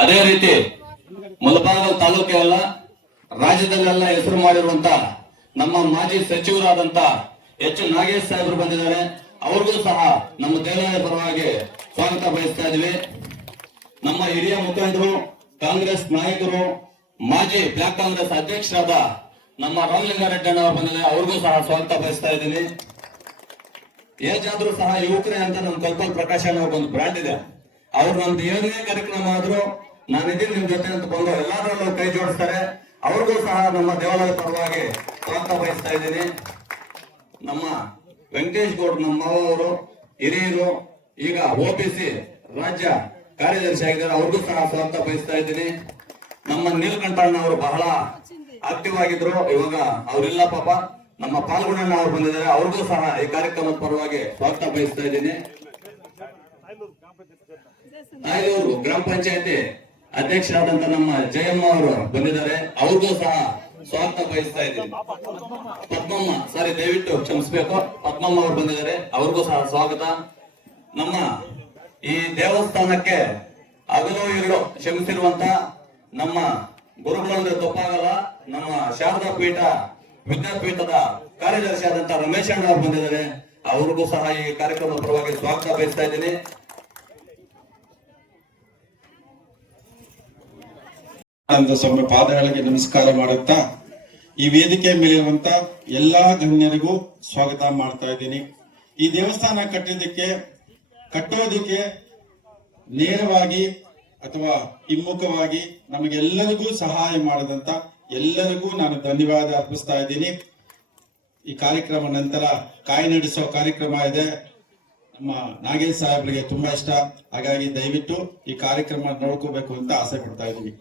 ಅದೇ ರೀತಿ ಮುಳಬಾಗಿಲು ತಾಲೂಕೆಲ್ಲ ರಾಜ್ಯದಲ್ಲೆಲ್ಲ ಹೆಸರು ಮಾಡಿರುವಂತ ನಮ್ಮ ಮಾಜಿ ಸಚಿವರಾದಂತ ಎಚ್ ನಾಗೇಶ್ ಸಾಹೇಬರು ಬಂದಿದ್ದಾರೆ. ಅವ್ರಿಗೂ ಸಹ ನಮ್ಮ ದೇವಾಲಯ ಪರವಾಗಿ ಸ್ವಾಗತ ಬಯಸ್ತಾ ಇದ್ವಿ. ನಮ್ಮ ಹಿರಿಯ ಮುಖಂಡರು, ಕಾಂಗ್ರೆಸ್ ನಾಯಕರು, ಮಾಜಿ ಬ್ಲಾಕ್ ಕಾಂಗ್ರೆಸ್ ಅಧ್ಯಕ್ಷರಾದ ನಮ್ಮ ರಾಮಲಿಂಗಾರೆಡ್ಡಿ ಅವರು ಬಂದಿದ್ದಾರೆ. ಅವ್ರಿಗೂ ಸಹ ಸ್ವಾಗತ ಬಯಸ್ತಾ ಇದ್ದೀನಿ. ಏಜ್ ಆದ್ರೂ ಸಹ ಯುವಕರೇ ಅಂತ ನಮ್ಮ ಕಲ್ಪಲ್ ಪ್ರಕಾಶ್ ಅನ್ನೋ ಒಂದು ಬ್ರ್ಯಾಂಡ್ ಇದೆ. ಅವ್ರು ನಮ್ದು ಏನೇ ಕಾರ್ಯಕ್ರಮ ಆದ್ರೂ ನಾನಿದ್ದೀನಿ ನಿಮ್ ಜೊತೆ ಅಂತ ಬಂದು ಎಲ್ಲಾದ್ರಲ್ಲೂ ಕೈ ಜೋಡಿಸ್ತಾರೆ. ಅವ್ರಿಗೂ ಸಹ ನಮ್ಮ ದೇವಾಲಯದ ಪರವಾಗಿ ಸ್ವಾಗತ ಬಯಸ್ತಾ ಇದ್ದೀನಿ. ನಮ್ಮ ವೆಂಕಟೇಶ್ ಗೌಡ್ ನಮ್ಮ ಮಾವ ಅವರು ಹಿರಿಯರು, ಈಗ OBC ರಾಜ್ಯ ಕಾರ್ಯದರ್ಶಿ ಆಗಿದ್ದಾರೆ. ಅವ್ರಿಗೂ ಸಹ ಸ್ವಾಗತ ಬಯಸ್ತಾ ಇದ್ದೀನಿ. ನಮ್ಮ ನೀಲಕಂಠಣ್ಣ ಅವರು ಬಹಳ ಆಕ್ಟಿವ್ ಆಗಿದ್ರು, ಇವಾಗ ಅವರಿಲ್ಲ ಪಾಪ. ನಮ್ಮ ಪಾಲ್ಗುಣಣ್ಣ ಅವರು ಬಂದಿದ್ದಾರೆ. ಅವ್ರಿಗೂ ಸಹ ಈ ಕಾರ್ಯಕ್ರಮದ ಪರವಾಗಿ ಸ್ವಾಗತ ಬಯಸ್ತಾ ಇದ್ದೀನಿ. ತಾಯ್ದೂರು ಗ್ರಾಮ ಪಂಚಾಯತಿ ಅಧ್ಯಕ್ಷರಾದಂತ ನಮ್ಮ ಜಯಮ್ಮ ಅವರು ಬಂದಿದ್ದಾರೆ. ಅವ್ರಿಗೂ ಸಹ ಸ್ವಾಗತ ಬಯಸ್ತಾ ಇದ್ದೀನಿ. ಪದ್ಮಮ್ಮ, ಸಾರಿ ದಯವಿಟ್ಟು ಕ್ಷಮಿಸಬೇಕು, ಪದ್ಮಮ್ಮ ಅವರು ಬಂದಿದ್ದಾರೆ. ಅವ್ರಿಗೂ ಸಹ ಸ್ವಾಗತ. ನಮ್ಮ ಈ ದೇವಸ್ಥಾನಕ್ಕೆ ಹಗಲು ಇರಲು ಶ್ರಮಿಸಿರುವಂತ ನಮ್ಮ ಗುರುಗಳಂದ್ರೆ ತಪ್ಪಾಗಲ್ಲ, ನಮ್ಮ ಶಾರದಾ ಪೀಠ ವಿದ್ಯಾಪೀಠದ ಕಾರ್ಯದರ್ಶಿ ಆದಂತ ರಮೇಶ್ ಅಣ್ಣ ಅವರು ಬಂದಿದ್ದಾರೆ. ಅವ್ರಿಗೂ ಸಹ ಈ ಕಾರ್ಯಕ್ರಮದ ಪರವಾಗಿ ಸ್ವಾಗತ ಬಯಸ್ತಾ ಇದ್ದೀನಿ. ಸ್ವಾಮಿ ಪಾದಗಳಿಗೆ ನಮಸ್ಕಾರ ಮಾಡುತ್ತಾ ಈ ವೇದಿಕೆ ಮೇಲಿರುವಂತ ಎಲ್ಲಾ ಗಣ್ಯರಿಗೂ ಸ್ವಾಗತ ಮಾಡ್ತಾ ಇದ್ದೀನಿ. ಈ ದೇವಸ್ಥಾನ ಕಟ್ಟೋದಕ್ಕೆ ನೇರವಾಗಿ ಅಥವಾ ಹಿಮ್ಮುಖವಾಗಿ ನಮಗೆಲ್ಲರಿಗೂ ಸಹಾಯ ಮಾಡಿದಂತ ಎಲ್ಲರಿಗೂ ನಾನು ಧನ್ಯವಾದ ಅರ್ಪಿಸ್ತಾ ಇದ್ದೀನಿ. ಈ ಕಾರ್ಯಕ್ರಮ ನಂತರ ಕಾಯಿ ನಡೆಸೋ ಕಾರ್ಯಕ್ರಮ ಇದೆ. ನಮ್ಮ ನಾಗೇಶ್ ಸಾಹೇಬ್ರಿಗೆ ತುಂಬಾ ಇಷ್ಟ, ಹಾಗಾಗಿ ದಯವಿಟ್ಟು ಈ ಕಾರ್ಯಕ್ರಮ ನೋಡ್ಕೋಬೇಕು ಅಂತ ಆಸೆ ಪಡ್ತಾ ಇದ್ದೀನಿ.